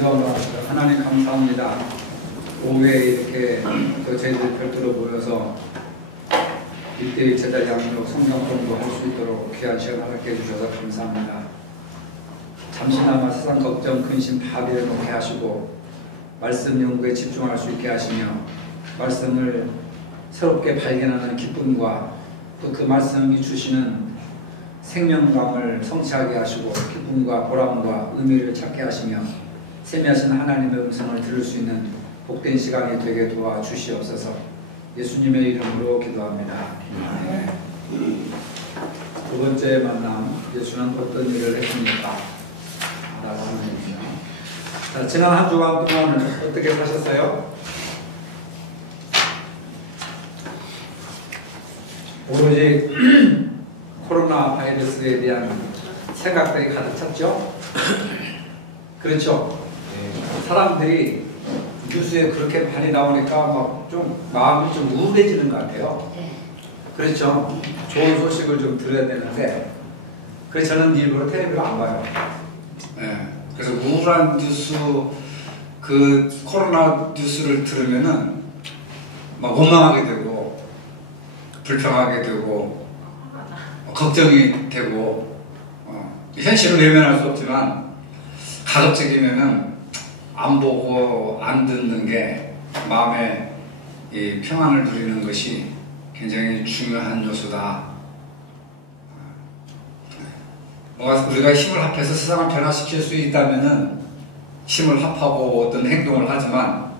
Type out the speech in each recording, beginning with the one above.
기도합니다. 하나님 감사합니다. 오후에 이렇게 또 저희들 별도로 모여서 일대일 제자 양육 성경 공부할 수 있도록 귀한 시간 하게 해주셔서 감사합니다. 잠시나마 세상 걱정, 근심 다 내려놓게 하시고 말씀 연구에 집중할 수 있게 하시며 말씀을 새롭게 발견하는 기쁨과 또 그 말씀이 주시는 생명감을 성취하게 하시고 기쁨과 보람과 의미를 찾게 하시며 세미하신 하나님의 음성을 들을 수 있는 복된 시간이 되게 도와주시옵소서. 예수님의 이름으로 기도합니다. 네. 두 번째 만남, 예수는 어떤 일을 했습니까? 라고 하는 얘기죠. 자, 지난 한 주간 동안 어떻게 사셨어요? 오로지 코로나 바이러스에 대한 생각들이 가득 찼죠? 그렇죠? 사람들이 뉴스에 그렇게 많이 나오니까 막 좀 마음이 좀 우울해지는 것 같아요. 그렇죠? 좋은 소식을 좀 들어야 되는데 그래서 저는 일부러 텔레비를 안 봐요. 네. 그래서 우울한 뉴스, 그 코로나 뉴스를 들으면은 막 원망하게 되고 불평하게 되고 걱정이 되고 현실을 외면할 수 없지만 가급적이면은 안 보고 안 듣는 게 마음의 이 평안을 누리는 것이 굉장히 중요한 요소다. 우리가 힘을 합해서 세상을 변화시킬 수 있다면은 힘을 합하고 어떤 행동을 하지만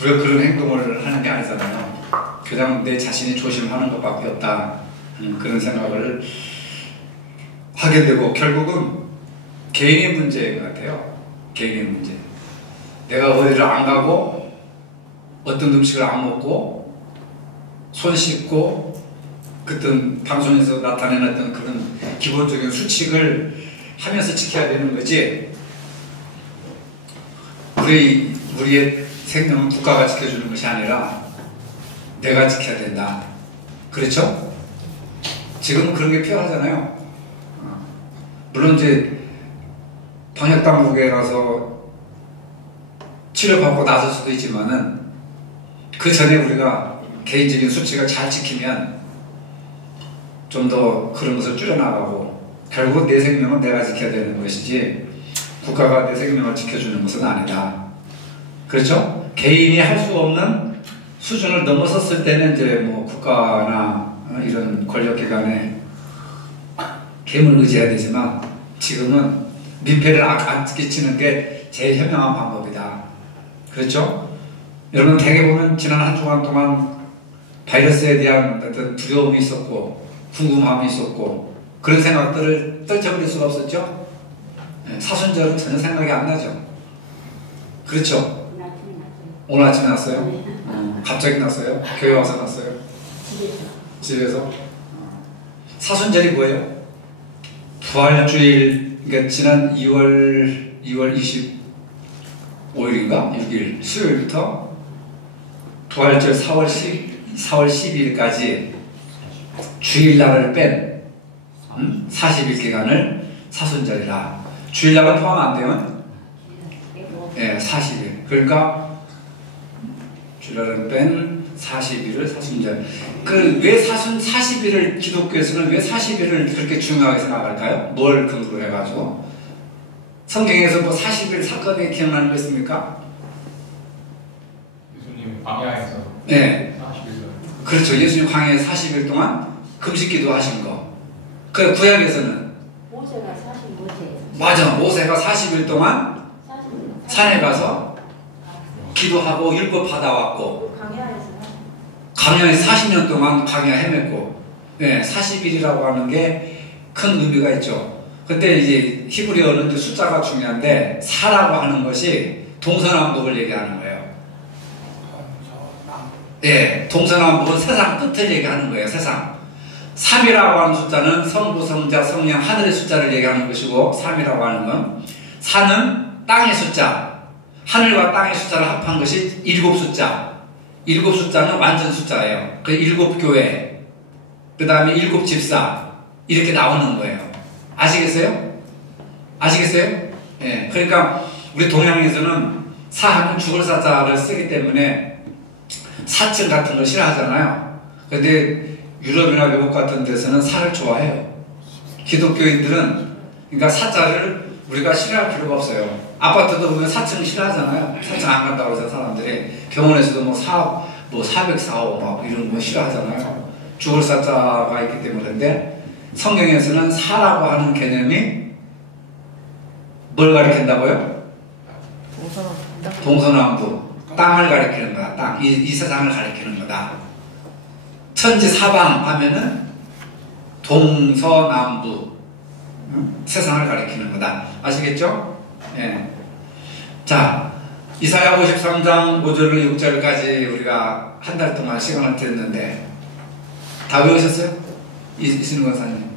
우리가 그런 행동을 하는 게 아니잖아요. 그냥 내 자신이 조심하는 것밖에 없다. 그런 생각을 하게 되고 결국은 개인의 문제인 것 같아요. 개인의 문제. 내가 어디를 안 가고 어떤 음식을 안 먹고 손 씻고 그땐 방송에서 나타내는 어떤 그런 기본적인 수칙을 하면서 지켜야 되는 거지. 우리의 생명은 국가가 지켜주는 것이 아니라 내가 지켜야 된다. 그렇죠? 지금은 그런 게 필요하잖아요. 물론 이제 방역당국에 가서 치료받고 나설 수도 있지만은 그 전에 우리가 개인적인 수칙을 잘 지키면 좀 더 그런 것을 줄여나가고 결국 내 생명은 내가 지켜야 되는 것이지 국가가 내 생명을 지켜주는 것은 아니다. 그렇죠? 개인이 할 수 없는 수준을 넘어섰을 때는 이제 뭐 국가나 이런 권력기관의 힘을 의지해야 되지만 지금은 민폐를 안 끼치는 게 제일 현명한 방법이다. 그렇죠? 여러분 대개 보면 지난 한 주간 동안 바이러스에 대한 어떤 두려움이 있었고 궁금함이 있었고 그런 생각들을 떨쳐버릴 수가 없었죠? 사순절은 전혀 생각이 안 나죠? 그렇죠? 오늘 아침에 났어요? 갑자기 났어요? 교회 와서 났어요? 집에서? 사순절이 뭐예요? 부활주일, 그러니까 지난 2월 25일인가? 6일 수요일부터 부활절 4월 10일까지 주일날을 뺀 40일 기간을 사순절이라. 주일날은 포함 안 되면 40일. 그러니까 주일날은 뺀 40일을 사순절. 왜 40일을 기독교에서는 왜 40일을 그렇게 중요하게 생각할까요? 뭘 근거로 해가지고? 성경에서 뭐 40일 사건이 기억나는 거 있습니까? 예수님 광야에서 네. 40일. 그렇죠. 예수님 광야에 40일 동안 금식기도 하신 거. 그 구약에서는 모세가 45세. 맞아. 모세가 40일 동안 산에 가서 기도하고 율법 받아왔고 광야에 40년 동안 광야 헤맸고 40일이라고 하는 게 큰 의미가 있죠. 그때 이제 히브리어는 숫자가 중요한데 4라고 하는 것이 동서남북을 얘기하는 거예요. 동서남북은 세상 끝을 얘기하는 거예요. 세상. 3이라고 하는 숫자는 성부, 성자, 성령, 하늘의 숫자를 얘기하는 것이고 3이라고 하는 건 4는 땅의 숫자, 하늘과 땅의 숫자를 합한 것이 7숫자. 7숫자는 완전 숫자예요. 그 7교회, 그 다음에 7집사 이렇게 나오는 거예요. 아시겠어요? 아시겠어요? 그러니까 우리 동양에서는 사하면 죽을 사자를 쓰기 때문에 사증 같은 걸 싫어하잖아요. 근데 유럽이나 외국 같은 데서는 사를 좋아해요. 기독교인들은 그러니까 사자를 우리가 싫어할 필요가 없어요. 아파트도 보면 사층 싫어하잖아요. 사층 안 간다고 해서 사람들이 병원에서도 뭐 404호 막 이런 거 싫어하잖아요. 죽을 사자가 있기 때문인데 성경에서는 사라고 하는 개념이 뭘 가리킨다고요? 동서남북 땅을 가리키는 거다. 땅. 이 세상을 가리키는 거다. 천지사방 하면은 동서남북 세상을 가리키는 거다. 아시겠죠? 예. 자, 이사야 53장 5절로 6절까지 우리가 한 달 동안 시간을 드렸는데 다 외우셨어요? 이승훈 권사님.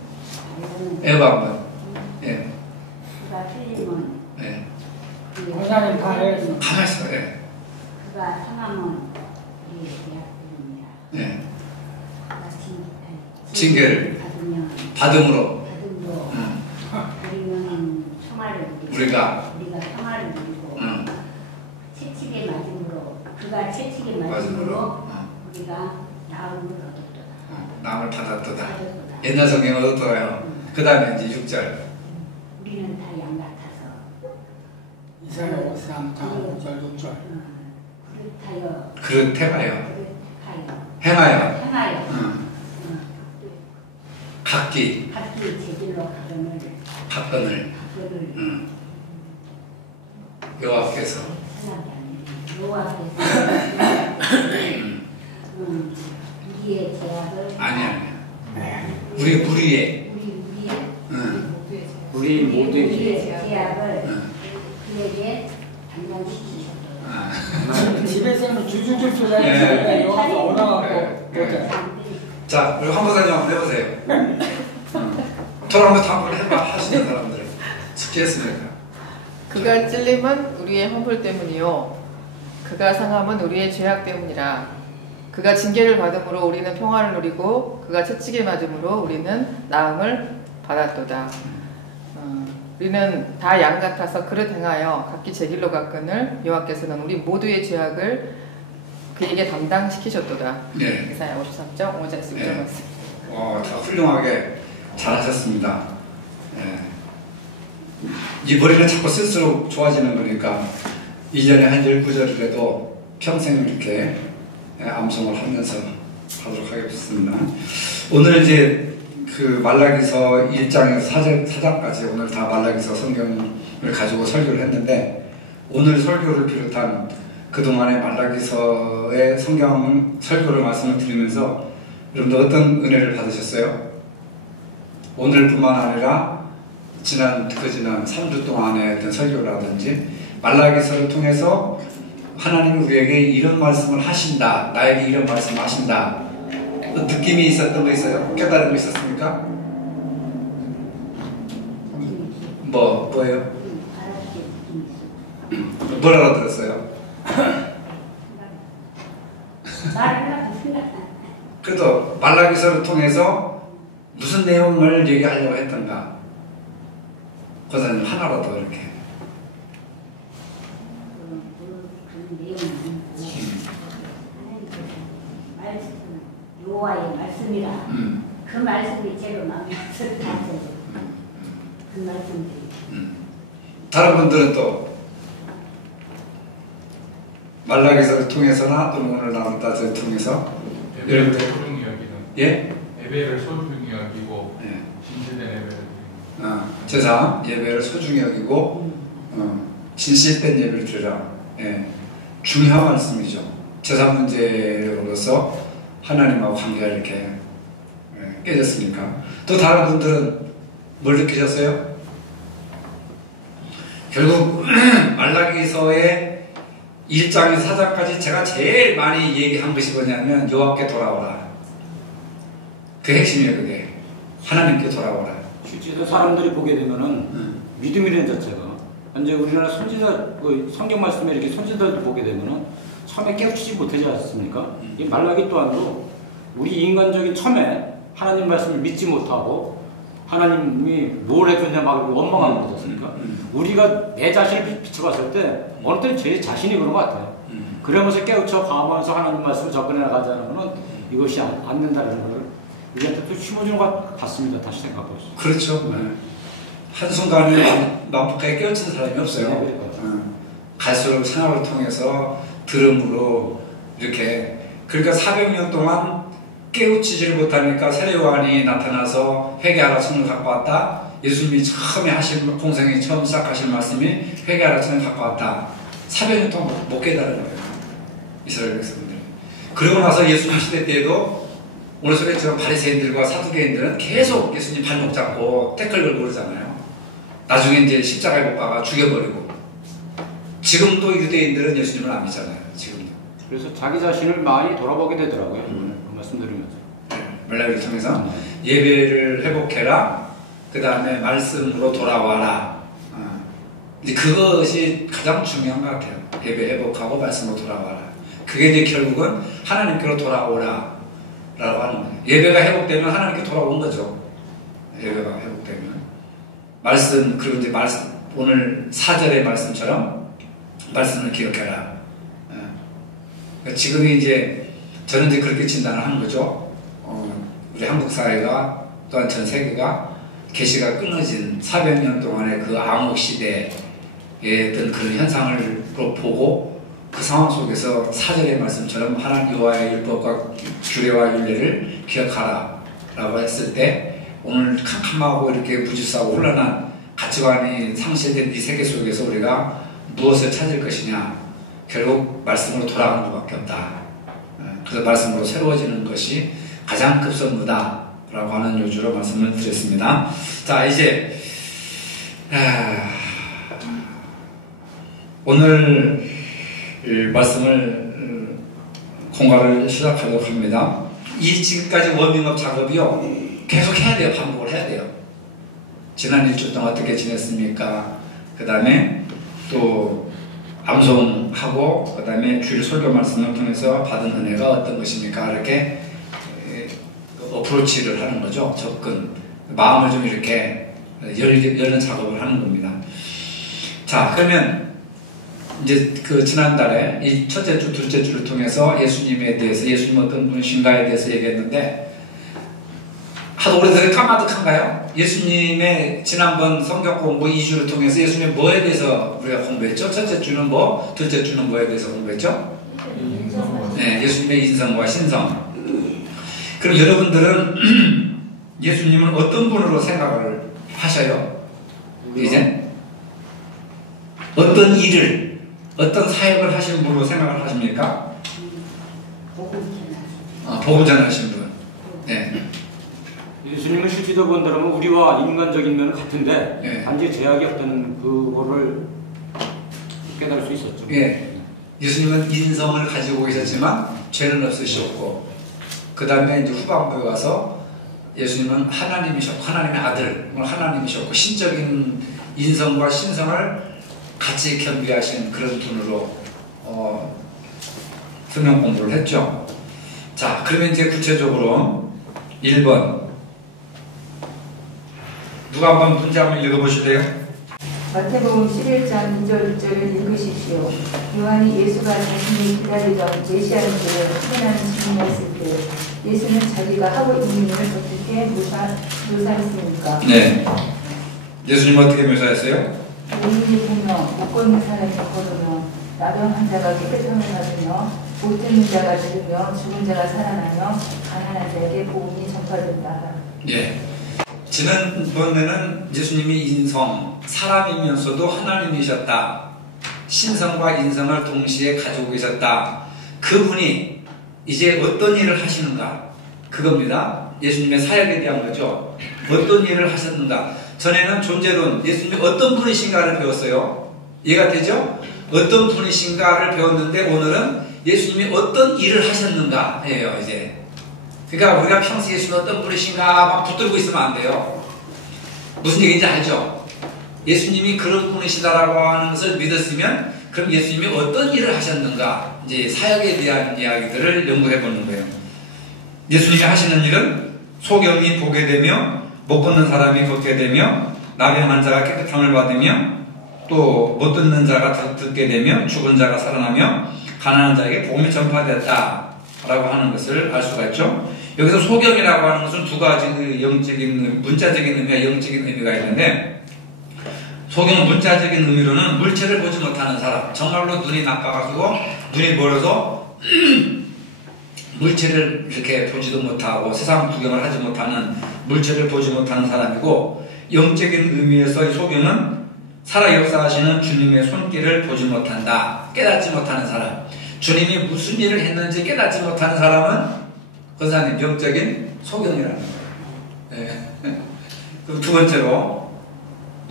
에바 한번. 예. 그가 틀리면 예. 권사님 다 외웠어. 가만히 있어. 예. 그가 상하면 우리 대학입니다. 예. 그가 징계를 받음으로 받음으로 우리는 평화를 누리고 우리가 평화를 누리고 채찍에 맞음으로 그가 채찍에 맞음으로 우리가 나음을 얻었도다. 남을 받았도다. 옛날 성경은 어떠해요? 그 다음에 이제 6절. 우리는 다 양 같아서 이사야 53장 5절 6절. 그릇해가요. 행하여. 각기 제길로 각건을 여호와께서 우리의 제약을 아니 우리 무리의 우리 모두의 제약을 그에게 담당시키셨다. 집에서는 주주줄 소리가 영화가 오나갖고 자, 우리 황보사님 한번 해보세요. 저랑 한번 해봐 하시는 사람들은 숙제했으니까. 그가 찔림은 우리의 허물 때문이요 그가 상함은 우리의 죄악 때문이라. 그가 징계를 받음으로 우리는 평화를 누리고 그가 채찍에 맞음으로 우리는 나음을 받았도다. 우리는 다 양 같아서 그릇 행하여 각기 제 길로 가끈을 여호와께서는 우리 모두의 죄악을 그에게 담당시키셨도다. 네. 이사야 53장 5절 6절 네. 말씀. 다 훌륭하게 잘하셨습니다. 네. 이 머리는 자꾸 쓸수록 좋아지는 거니까 1년에 한 19절이라도 평생 이렇게 암송을 하면서 하도록 하겠습니다. 오늘 이제 그 말라기서 1장에서 4장까지 오늘 다 말라기서 성경을 가지고 설교를 했는데 오늘 설교를 비롯한 그동안의 말라기서의 성경 설교를 말씀을 드리면서 여러분들 어떤 은혜를 받으셨어요? 오늘뿐만 아니라 지난 3주 동안의 어떤 설교라든지 말라기서를 통해서 하나님이 우리에게 이런 말씀을 하신다, 나에게 이런 말씀을 하신다, 느낌이 있었던 거 있어요? 깨달은 거 있었습니까? 뭐예요? 뭘 알아들었어요? 그래도 말라기서를 통해서 무슨 내용을 얘기하려고 했던가? 권사님 하나라도 이렇게. 여호와의 말씀이라. 그 말씀이 제로 마음에 들어서 그 말씀들이. 다른 분들은 또 말라기서를 통해서나 또는 오늘 나눈 따뜻을 통해서 예배를 소중히 여기는. 예? 예배를 소중히 여기고 예. 진실된 예배를 제사 예배를 소중히 여기고 진실된 예배를 드리라. 예. 중요한 말씀이죠. 제사 문제로서 하나님하고 관계가 이렇게 깨졌으니까. 또 다른 분들은 뭘 느끼셨어요? 결국 말라기서의 1장에서 4장까지 제가 제일 많이 얘기한 것이 뭐냐면 여호와께 돌아오라. 그 핵심이에요. 그게 하나님께 돌아오라. 실제로 사람들이 보게 되면은 믿음이라는 자체가 현재 우리나라 선지자 성경 말씀에 이렇게 선지자들도 보게 되면은 처음에 깨우치지 못하지 않습니까? 이 말라기 또한도 우리 인간적인 처음에 하나님 말씀을 믿지 못하고 하나님이 뭘 해줬냐 막 원망하는 거지 않습니까? 우리가 내 자신을 비춰봤을 때 어느 때는 제 자신이 그런 것 같아요. 그러면서 깨우쳐 가면서 하나님 말씀을 접근해 나가자는 것은 이것이 안 된다는 걸 우리한테 또 심어주는 것 같습니다. 다시 생각해보시죠. 그렇죠. 한순간에 마음속에 깨우친 사람이 없어요. 네, 그러니까요. 갈수록 생활을 통해서 들음으로 이렇게 그러니까 400년 동안 깨우치지를 못하니까 세례 요한이 나타나서 회개하라 천을 갖고 왔다. 예수님이 처음에 하신 공생에 처음 시작하신 말씀이 회개하라 천을 갖고 왔다. 400년 동안 못 깨달은 거예요. 이스라엘 백성들. 그러고 나서 예수님 시대 때에도 오늘 소개처럼 바리새인들과 사두개인들은 계속 예수님 발목 잡고 태클 걸고 그러잖아요. 나중에 이제 십자가에 못 박아 죽여버리고. 지금도 유대인들은 예수님을 안 믿잖아요. 지금도. 그래서 자기 자신을 많이 돌아보게 되더라고요. 그 말씀 들으면서. 말라기를 통해서 예배를 회복해라. 그 다음에 말씀으로 돌아와라. 이제 그것이 가장 중요한 것 같아요. 예배 회복하고 말씀으로 돌아와라. 그게 이제 결국은 하나님께로 돌아오라 라고 하는 거예요. 예배가 회복되면 하나님께 돌아온 거죠. 예배가 회복되면 말씀, 그리고 이제 말씀, 오늘 4절의 말씀처럼 말씀을 기억해라. 그러니까 지금이 이제 저는 이제 그렇게 진단을 하는 거죠. 우리 한국 사회가 또한 전 세계가 계시가 끊어진 400년 동안의 그 암흑 시대의 어떤 그런 현상을 보고 그 상황 속에서 4절의 말씀처럼 하나님 여호와의 율법과 규례와 율례를 기억하라 라고 했을 때 오늘 캄캄하고 이렇게 무질서하고 혼란한 가치관이 상실된 이 세계 속에서 우리가 무엇을 찾을 것이냐, 결국 말씀으로 돌아가는 것밖에 없다. 그래서 말씀으로 새로워지는 것이 가장 급선무다 라고 하는 요주로 말씀을 드렸습니다. 자, 이제 오늘 말씀을 공부를 시작하도록 합니다. 이 지금까지 워밍업 작업이요 계속 해야 돼요. 반복을 해야 돼요. 지난 일주일 동안 어떻게 지냈습니까? 그 다음에 또 암송하고 그 다음에 주일 설교 말씀을 통해서 받은 은혜가 어떤 것입니까? 이렇게 어프로치를 하는 거죠. 접근. 마음을 좀 이렇게 여는 작업을 하는 겁니다. 자, 그러면 이제 그 지난달에 이 첫째 주, 둘째 주를 통해서 예수님에 대해서, 예수님 어떤 분이신가에 대해서 얘기했는데 하도 오래전에 까마득한가요? 예수님의 지난번 성경 공부 2주를 통해서 예수님의 뭐에 대해서 우리가 공부했죠? 첫째 주는 뭐, 둘째 주는 뭐에 대해서 공부했죠? 네, 예수님의 인성과 신성. 그럼 여러분들은 예수님은 어떤 분으로 생각을 하셔요? 이제 어떤 일을, 어떤 사역을 하시는 분으로 생각을 하십니까? 복음 전하신 분. 네. 예수님은 실제로 본다면 우리와 인간적인 면은 같은데 네. 단지 제약이 없다는 그거를 깨달을 수 있었죠. 예. 예수님은 인성을 가지고 계셨지만 죄는 없으셨고, 그 다음에 이제 후반부에 가서 예수님은 하나님이셨고, 하나님의 아들, 하나님이셨고, 신적인 인성과 신성을 같이 겸비하신 그런 분으로 성경 공부를 했죠. 자, 그러면 이제 구체적으로 1번 누가 한번 문제 한번 읽어보실래요? 마태복음 11장 2절 6절을 읽으십시오. 요한이 예수가 자신이 기다리던 메시아인 줄 확인하는 질문했을 때 예수는 자기가 하고 있는 일을 어떻게 묘사했습니까? 네. 예수님 어떻게 묘사했어요? 의인이 보며 못 걷는 사람이 걸으며 나병 환자가 깨끗함을 받으며 못 듣는 자가 들으며 죽은 자가 살아나며 가난한 자에게 복음이 전파된다. 예. 지난번에는 예수님이 인성, 사람이면서도 하나님이셨다. 신성과 인성을 동시에 가지고 계셨다. 그분이 이제 어떤 일을 하시는가? 그겁니다. 예수님의 사역에 대한 거죠. 어떤 일을 하셨는가? 전에는 존재론, 예수님이 어떤 분이신가를 배웠어요. 이해가 되죠? 어떤 분이신가를 배웠는데 오늘은 예수님이 어떤 일을 하셨는가 예요, 이제. 그러니까 우리가 평소에 예수는 어떤 분이신가 막 붙들고 있으면 안 돼요. 무슨 얘기인지 알죠? 예수님이 그런 분이시다라고 하는 것을 믿었으면 그럼 예수님이 어떤 일을 하셨는가, 이제 사역에 대한 이야기들을 연구해 보는 거예요. 예수님이 하시는 일은 소경이 보게 되며 못 걷는 사람이 걷게 되며 나병한 자가 깨끗함을 받으며 또 못 듣는 자가 듣게 되며 죽은 자가 살아나며 가난한 자에게 복음이 전파되었다 라고 하는 것을 알 수가 있죠. 여기서 소경이라고 하는 것은 두 가지 영적인, 문자적인 의미와 영적인 의미가 있는데, 소경은 문자적인 의미로는 물체를 보지 못하는 사람, 정말로 눈이 나빠가지고 눈이 멀어서 물체를 이렇게 보지도 못하고 세상 구경을 하지 못하는, 물체를 보지 못하는 사람이고, 영적인 의미에서 이 소경은 살아 역사하시는 주님의 손길을 보지 못한다, 깨닫지 못하는 사람. 주님이 무슨 일을 했는지 깨닫지 못하는 사람은 권사님 영적인 소경이라는 거예요. 네. 그럼 두 번째로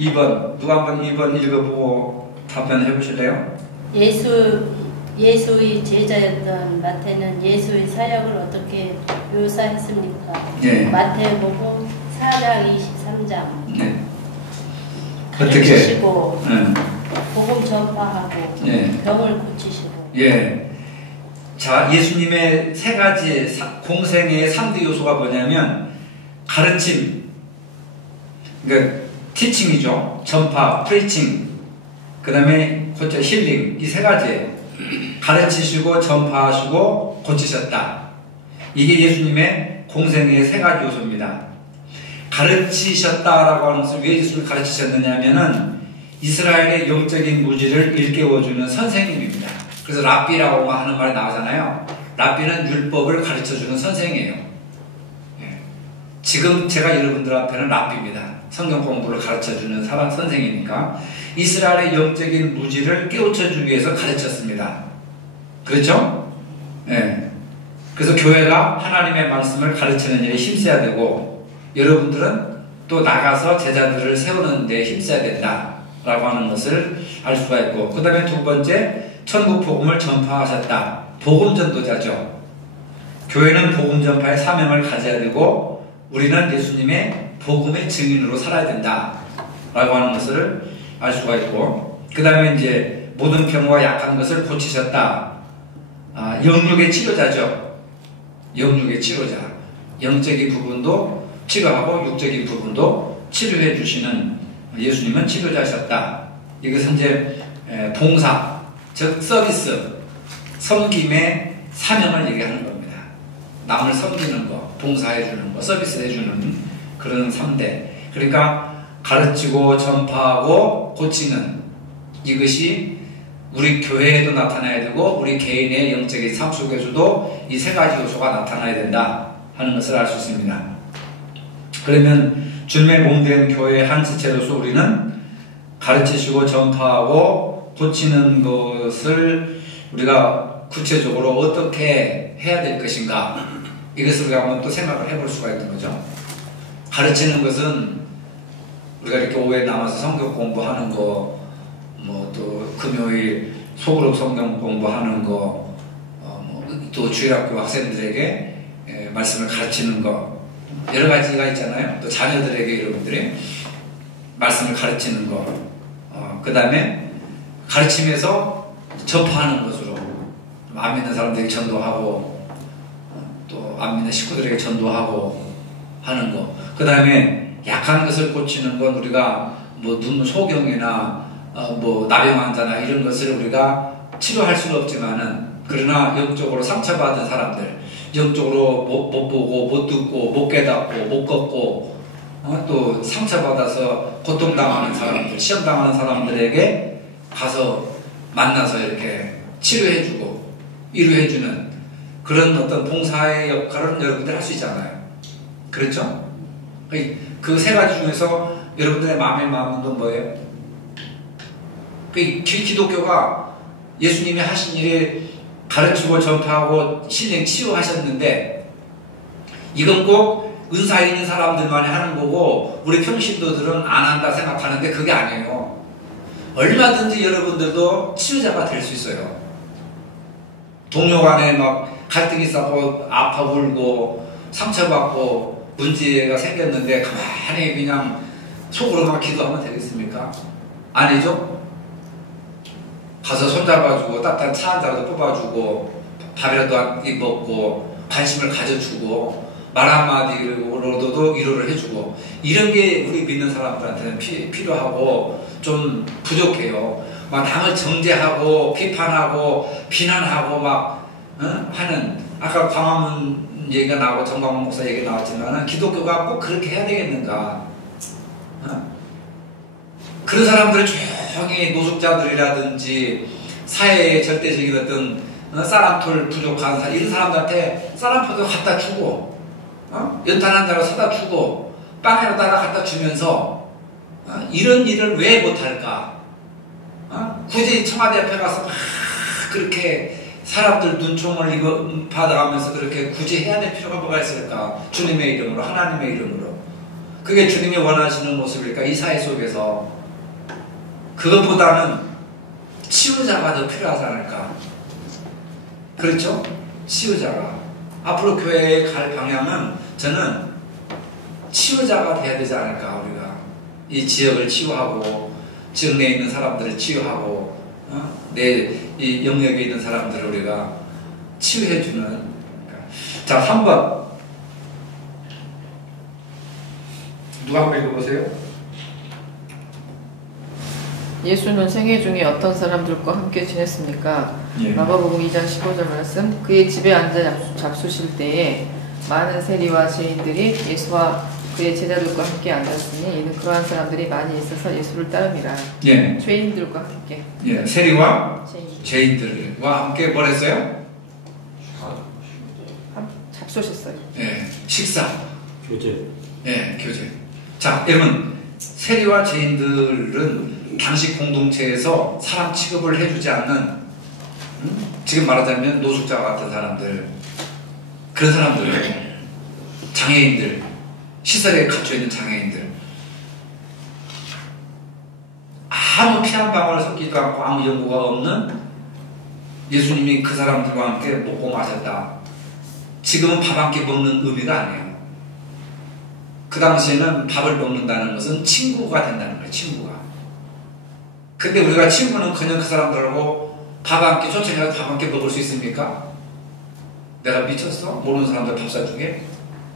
2번, 누가 한번 2번 읽어보고 답변해 보실래요? 예수의 제자였던 마태는 예수의 사역을 어떻게 묘사했습니까? 네. 마태복음 4장 23장. 네. 가르치시고 네. 복음 전파하고 네. 병을 고치시고. 예. 자, 예수님의 세 가지 공생의 3대 요소가 뭐냐면 가르침, 그러니까 티칭이죠. 전파, 프리칭, 그 다음에 고쳐 힐링, 이 세 가지 가르치시고 전파하시고 고치셨다. 이게 예수님의 공생의 세 가지 요소입니다. 가르치셨다라고 하는 것을 왜 예수님을 가르치셨느냐 하면은 이스라엘의 영적인 무지를 일깨워주는 선생님입니다. 그래서 랍비라고 하는 말이 나오잖아요. 랍비는 율법을 가르쳐주는 선생이에요. 예. 지금 제가 여러분들 앞에는 랍비입니다. 성경 공부를 가르쳐주는 선생이니까 이스라엘의 영적인 무지를 깨우쳐주기 위해서 가르쳤습니다. 그렇죠? 예. 그래서 교회가 하나님의 말씀을 가르치는 일에 힘써야 되고, 여러분들은 또 나가서 제자들을 세우는 데 힘써야 된다라고 하는 것을 알 수가 있고, 그 다음에 두 번째, 천국 복음을 전파하셨다. 복음 전도자죠. 교회는 복음 전파의 사명을 가져야 되고, 우리는 예수님의 복음의 증인으로 살아야 된다 라고 하는 것을 알 수가 있고, 그 다음에 이제 모든 병과 약한 것을 고치셨다. 영육의 치료자죠. 영육의 치료자. 영적인 부분도 치료하고 육적인 부분도 치료해 주시는 예수님은 치료자셨다. 이것은 이제 봉사, 즉 서비스, 섬김의 사명을 얘기하는 겁니다. 남을 섬기는 거, 봉사해 주는 거, 서비스 해주는 그런 3대. 그러니까 가르치고 전파하고 고치는, 이것이 우리 교회에도 나타나야 되고 우리 개인의 영적인 삶 속에서도 이 세 가지 요소가 나타나야 된다 하는 것을 알 수 있습니다. 그러면 주님의 몸된 교회의 한 지체로서 우리는 가르치시고 전파하고 고치는 것을 우리가 구체적으로 어떻게 해야 될 것인가, 이것을 우리가 한번 또 생각을 해볼 수가 있는 거죠. 가르치는 것은 우리가 이렇게 오후에 남아서 성경 공부하는 거, 뭐 또 금요일 소그룹 성경 공부하는 거, 또 주일학교 학생들에게 말씀을 가르치는 거, 여러 가지가 있잖아요. 또 자녀들에게 여러분들이 말씀을 가르치는 거, 그 다음에 가르치면서 전파하는 것으로 안 믿는 사람들에게 전도하고 또 안 믿는 식구들에게 전도하고 하는 거, 그 다음에 약한 것을 고치는 건 우리가 뭐 눈 소경이나 뭐 나병 환자나 이런 것을 우리가 치료할 수는 없지만은, 그러나 영적으로 상처받은 사람들, 영적으로 못 보고 못 듣고 못 깨닫고 못 걷고 또 상처받아서 고통당하는 사람들, 시험당하는 사람들에게 가서 만나서 이렇게 치료해주고 위로해주는 그런 어떤 봉사의 역할을 여러분들 할 수 있잖아요. 그렇죠? 그 세 가지 중에서 여러분들의 마음에 맞는 건 뭐예요? 기독교가 예수님이 하신 일이 가르치고 전파하고 힐링 치유하셨는데, 이건 꼭 은사 있는 사람들만이 하는 거고 우리 평신도들은 안 한다 생각하는데 그게 아니에요. 얼마든지 여러분들도 치유자가 될 수 있어요. 동료 간에 막 갈등이 있었고 아파 울고 상처받고 문제가 생겼는데 가만히 그냥 속으로만 기도하면 되겠습니까? 아니죠? 가서 손잡아주고 따뜻한 차 한 잔도 뽑아주고 밥이라도 먹고 관심을 가져주고 말 한마디로도 위로를 해주고 이런 게 우리 믿는 사람들한테는 필요하고 좀 부족해요. 막 남을 정죄하고 비판하고 비난하고 막 하는 아까 광화문 얘기가 나오고 정광훈 목사 얘기가 나왔지만 기독교가 꼭 그렇게 해야 되겠는가? 그런 사람들을 조용히 노숙자들이라든지 사회의 절대적인 어떤 쌀한톨 부족한 이런 사람들한테 쌀한톨도 갖다 주고 연탄 한 자루 사다 주고 빵에다가 갖다 주면서 이런 일을 왜 못할까? 굳이 청와대 앞에 가서 막 그렇게 사람들 눈총을 받아가면서 그렇게 굳이 해야 될 필요가 뭐가 있을까? 주님의 이름으로, 하나님의 이름으로. 그게 주님이 원하시는 모습일까? 이 사회 속에서. 그것보다는 치유자가 더 필요하지 않을까? 그렇죠? 치유자가. 앞으로 교회에 갈 방향은 저는 치유자가 돼야 되지 않을까, 우리가. 이 지역을 치유하고, 지역 내에 있는 사람들을 치유하고, 내 이 영역에 있는 사람들을 우리가 치유해주는. 자, 3번. 누가 한번 읽어보세요? 예수는 생애 중에 어떤 사람들과 함께 지냈습니까? 예. 마가복음 2장 15절 말씀. 그의 집에 앉아 잡수실 때에 많은 세리와 죄인들이 예수와 그의 제자들과 함께 앉았으니 이는 그러한 사람들이 많이 있어서 예수를 따름이라. 예. 죄인들과 함께. 예. 세리와 죄인. 죄인들과 함께 뭘 했어요? 잡수셨어요. 예. 식사. 교제. 예. 교제. 자, 여러분, 세리와 죄인들은 당시 공동체에서 사람 취급을 해주지 않는, 지금 말하자면 노숙자 같은 사람들, 그런 사람들, 장애인들, 시설에 갇혀있는 장애인들, 아무 피 한 방울 섞이지도 않고 아무 연고가 없는 예수님이 그 사람들과 함께 먹고 마셨다. 지금은 밥 한 끼 먹는 의미가 아니에요. 그 당시에는 밥을 먹는다는 것은 친구가 된다는 거예요. 친구가. 근데 우리가 친구는 그냥 그 사람들하고 밥 한 끼 초청해서 밥 한 끼 먹을 수 있습니까? 내가 미쳤어? 모르는 사람들 밥 사주게?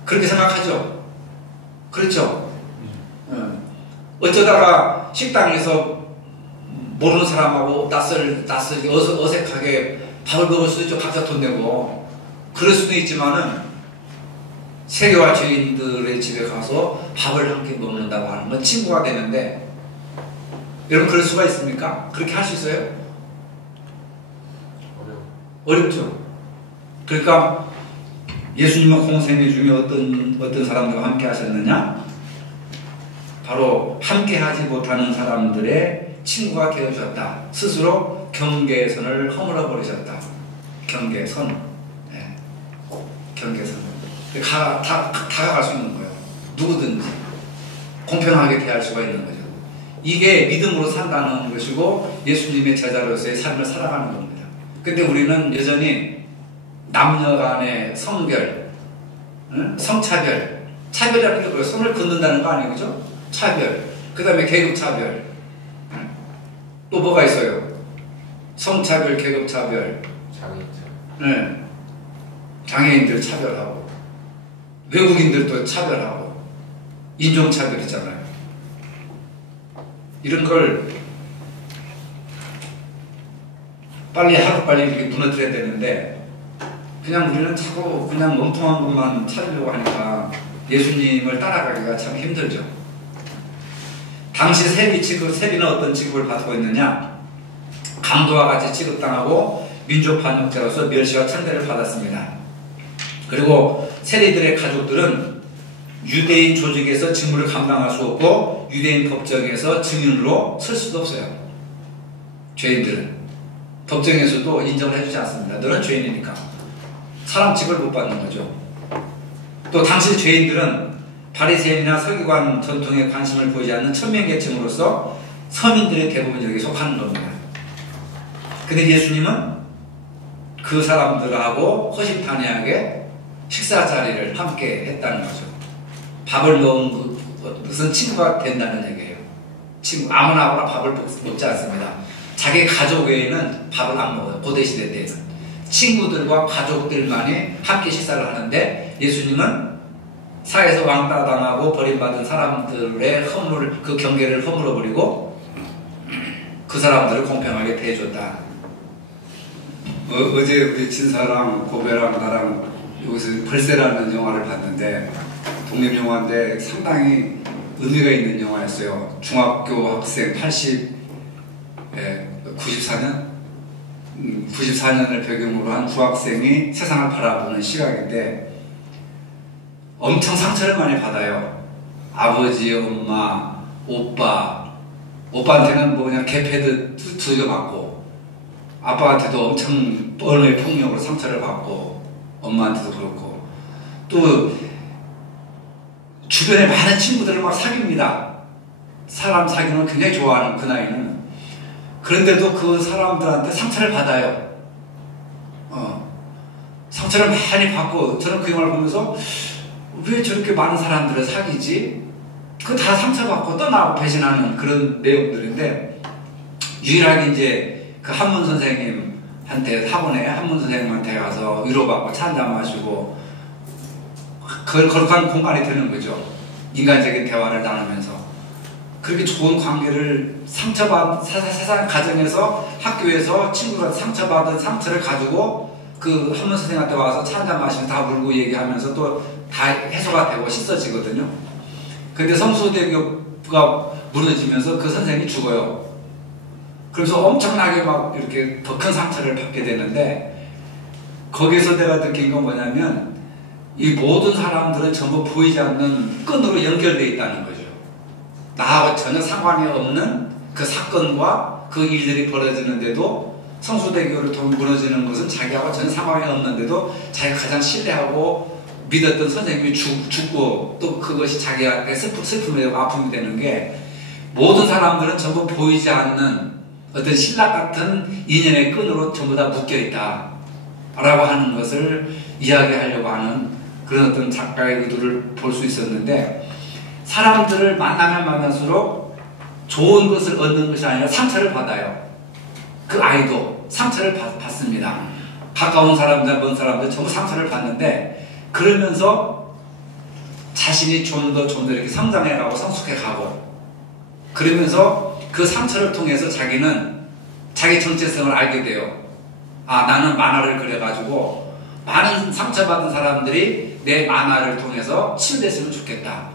그렇게 생각하죠? 그렇죠? 어쩌다가 식당에서 모르는 사람하고 낯설게 어색하게 밥을 먹을 수도 있죠. 각자 돈 내고. 그럴 수도 있지만은 세리와 죄인들의 집에 가서 밥을 함께 먹는다고 하는 건 친구가 되는데, 여러분 그럴 수가 있습니까? 그렇게 할 수 있어요? 어렵죠. 그러니까 예수님은 공생애 중에 어떤 사람들과 함께 하셨느냐? 바로 함께 하지 못하는 사람들의 친구가 되어주셨다. 스스로 경계선을 허물어 버리셨다. 경계선. 네. 경계선. 다가갈 수 있는 거예요. 누구든지. 공평하게 대할 수가 있는 거죠. 이게 믿음으로 산다는 것이고 예수님의 제자로서의 삶을 살아가는 겁니다. 근데 우리는 여전히 남녀 간의 성별, 성차별, 차별이라는 게 뭐예요? 손을 긋는다는 거 아니에요? 그죠? 차별. 그 다음에 계급차별. 또 뭐가 있어요? 성차별, 계급차별. 네. 장애인들 차별하고, 외국인들도 차별하고, 인종차별이잖아요. 이런 걸 하루빨리 이렇게 무너뜨려야 되는데, 그냥 우리는 자꾸 그냥 멍청한 것만 찾으려고 하니까 예수님을 따라가기가 참 힘들죠. 당시 세리는 어떤 취급을 받고 있느냐? 강도와 같이 취급당하고 민족 반역자로서 멸시와 천대를 받았습니다. 그리고 세리들의 가족들은 유대인 조직에서 직무를 감당할 수 없고 유대인 법정에서 증인으로 설 수도 없어요. 죄인들은 법정에서도 인정을 해주지 않습니다. 너는 죄인이니까. 사람 취급을 못 받는 거죠. 또 당시 죄인들은 바리새인이나 서기관 전통에 관심을 보이지 않는 천명계층으로서 서민들의 대부분 여기에 속하는 겁니다. 근데 예수님은 그 사람들하고 허심탄회하게 식사 자리를 함께 했다는 거죠. 밥을 먹은 것은 친구가 된다는 얘기예요. 친구, 아무나 밥을 먹지 않습니다. 자기 가족 외에는 밥을 안 먹어요. 고대시대 때에는. 친구들과 가족들만이 함께 식사를 하는데 예수님은 사회에서 왕따당하고 버림받은 사람들의 허물, 그 경계를 허물어버리고 그 사람들을 공평하게 대해줬다. 어제 우리 진사랑 고배랑 나랑 여기서 벌새라는 영화를 봤는데 독립영화인데 상당히 의미가 있는 영화였어요. 중학교 학생 94년을 배경으로 한 중학생이 세상을 바라보는 시각인데 엄청 상처를 많이 받아요. 아버지, 엄마, 오빠한테는 뭐 그냥 개패듯 두들겨 맞고, 아빠한테도 엄청 언어의 폭력으로 상처를 받고, 엄마한테도 그렇고, 또 주변에 많은 친구들을 막 사귀입니다. 사람 사귀는 걸 굉장히 좋아하는 그 나이는. 그런데도 그 사람들한테 상처를 받아요. 상처를 많이 받고, 저는 그 영화를 보면서 왜 저렇게 많은 사람들을 사귀지? 그 다 상처받고 떠나고 배신하는 그런 내용들인데, 유일하게 이제 그 한문 선생님한테, 학원에 한문 선생님한테 가서 위로받고 차 한잔 마시고, 거룩한 공간이 되는 거죠. 인간적인 대화를 나누면서. 그렇게 좋은 관계를 세상 가정에서, 학교에서 친구가 상처받은 상처를 가지고 그 한문 선생님한테 와서 차 한잔 마시면 다 울고 얘기하면서 또 다 해소가 되고 씻어지거든요. 근데 성수대교가 무너지면서 그 선생님이 죽어요. 그래서 엄청나게 막 이렇게 더 큰 상처를 받게 되는데, 거기서 내가 느낀 건 뭐냐면 이 모든 사람들은 전부 보이지 않는 끈으로 연결되어 있다는 거죠. 나하고 전혀 상관이 없는 그 사건과 그 일들이 벌어지는데도, 성수대교를 통해 무너지는 것은 자기하고 전혀 상관이 없는데도 자기가 가장 신뢰하고 믿었던 선생님이 죽고 또 그것이 자기한테 슬픔이고 아픔이 되는 게, 모든 사람들은 전부 보이지 않는 어떤 신락 같은 인연의 끈으로 전부 다 묶여있다 라고 하는 것을 이야기하려고 하는 그런 어떤 작가의 의도를 볼 수 있었는데, 사람들을 만나면 만날수록 좋은 것을 얻는 것이 아니라 상처를 받아요. 그 아이도 상처를 받습니다. 가까운 사람들, 먼 사람들 전부 상처를 받는데, 그러면서 자신이 좀 더 이렇게 성장해가고 성숙해가고, 그러면서 그 상처를 통해서 자기는 자기 정체성을 알게 돼요. 아, 나는 만화를 그려가지고 많은 상처받은 사람들이 내 만화를 통해서 치유됐으면 좋겠다.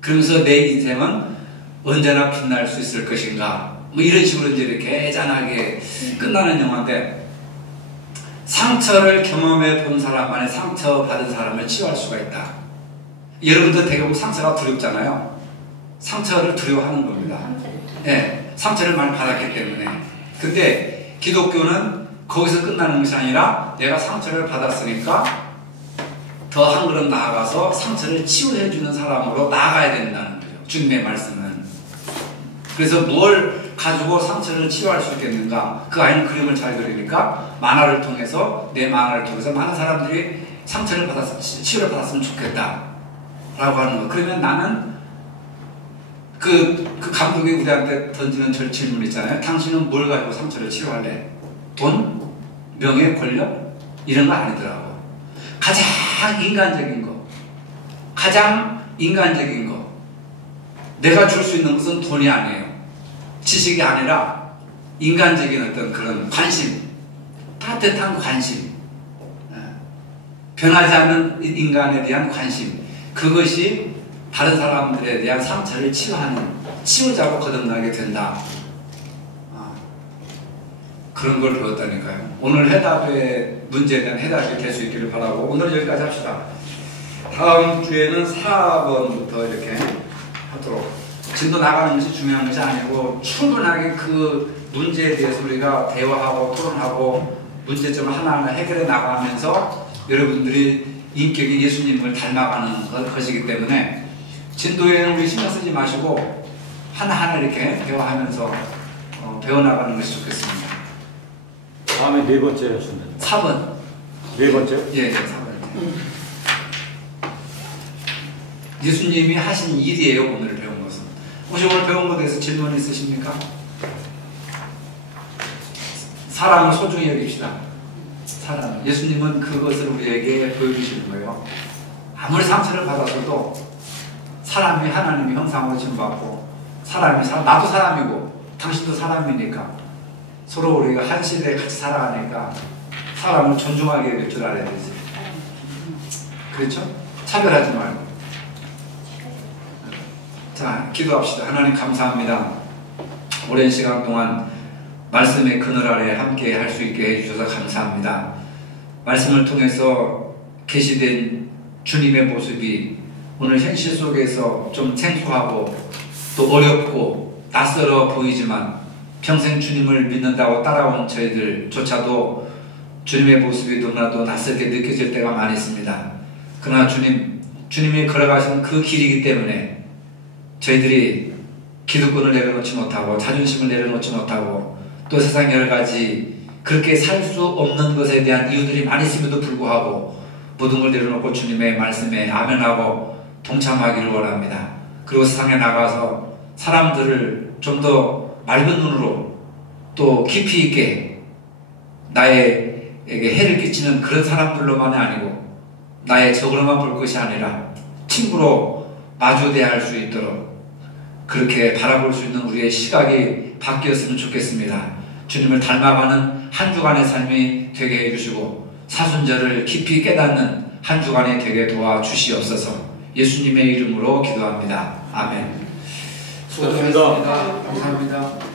그러면서 내 인생은 언제나 빛날 수 있을 것인가, 뭐 이런 식으로 이제 이렇게 애잔하게 끝나는 영화인데, 상처를 경험해 본 사람만이 상처받은 사람을 치유할 수가 있다. 여러분들 대부분 상처가 두렵잖아요. 상처를 두려워하는 겁니다. 네, 상처를 많이 받았기 때문에. 근데 기독교는 거기서 끝나는 것이 아니라, 내가 상처를 받았으니까 더 한 걸음 나아가서 상처를 치유해주는 사람으로 나아가야 된다는 거죠. 주님의 말씀은. 그래서 뭘 가지고 상처를 치유할 수 있겠는가? 그 아이는 그림을 잘 그리니까 만화를 통해서, 내 만화를 통해서 많은 사람들이 상처를 치유를 받았으면 좋겠다 라고 하는 거. 그러면 나는 그 감독이 우리한테 던지는 저 질문 있잖아요. 당신은 뭘 가지고 상처를 치유할래? 돈? 명예? 권력? 이런 거 아니더라고. 가장 인간적인 거, 내가 줄 수 있는 것은 돈이 아니에요. 지식이 아니라 인간적인 어떤 그런 관심, 따뜻한 관심, 변하지 않는 인간에 대한 관심, 그것이 다른 사람들에 대한 상처를 치유자로 거듭나게 된다. 그런 걸 배웠다니까요. 오늘 문제에 대한 해답이 될 수 있기를 바라고, 오늘 여기까지 합시다. 다음 주에는 4번부터 이렇게 하도록. 진도 나가는 것이 중요한 것이 아니고, 충분하게 그 문제에 대해서 우리가 대화하고 토론하고 문제점을 하나하나 해결해 나가면서 여러분들이 인격이 예수님을 닮아가는 것이기 때문에, 진도에는 우리 신경 쓰지 마시고 하나하나 이렇게 대화하면서 배워나가는 것이 좋겠습니다. 다음에 4번째 하신다. 4번. 4번째? 예, 4번. 예수님이 하신 일이에요, 오늘 배운 것은. 혹시 오늘 배운 것에 대해서 질문 있으십니까? 사랑을 소중히 여깁시다. 사랑. 예수님은 그것을 우리에게 보여주시는 거예요. 아무리 상처를 받았어도 사람이 하나님의 형상으로 지음받고 나도 사람이고 당신도 사람이니까 서로 우리가 한 시대에 같이 살아가니까 사람을 존중하게 될 줄 알아야 되지. 그렇죠? 차별하지 말고. 자, 기도합시다. 하나님 감사합니다. 오랜 시간 동안 말씀의 그늘 아래 함께 할 수 있게 해주셔서 감사합니다. 말씀을 통해서 계시된 주님의 모습이 오늘 현실 속에서 좀 생소하고 또 어렵고 낯설어 보이지만 평생 주님을 믿는다고 따라온 저희들조차도 주님의 모습이 너무나도 낯설게 느껴질 때가 많이 있습니다. 그러나 주님이 걸어가신 그 길이기 때문에 저희들이 기득권을 내려놓지 못하고 자존심을 내려놓지 못하고 또 세상 여러 가지 그렇게 살 수 없는 것에 대한 이유들이 많이 있음에도 불구하고 모든 걸 내려놓고 주님의 말씀에 아멘하고 동참하기를 원합니다. 그리고 세상에 나가서 사람들을 좀 더 맑은 눈으로 또 깊이 있게 나에게 해를 끼치는 그런 사람들로만이 아니고 나의 적으로만 볼 것이 아니라 친구로 마주 대할 수 있도록 그렇게 바라볼 수 있는 우리의 시각이 바뀌었으면 좋겠습니다. 주님을 닮아가는 한 주간의 삶이 되게 해주시고 사순절을 깊이 깨닫는 한 주간이 되게 도와주시옵소서. 예수님의 이름으로 기도합니다. 아멘. 수고하셨습니다. 감사합니다.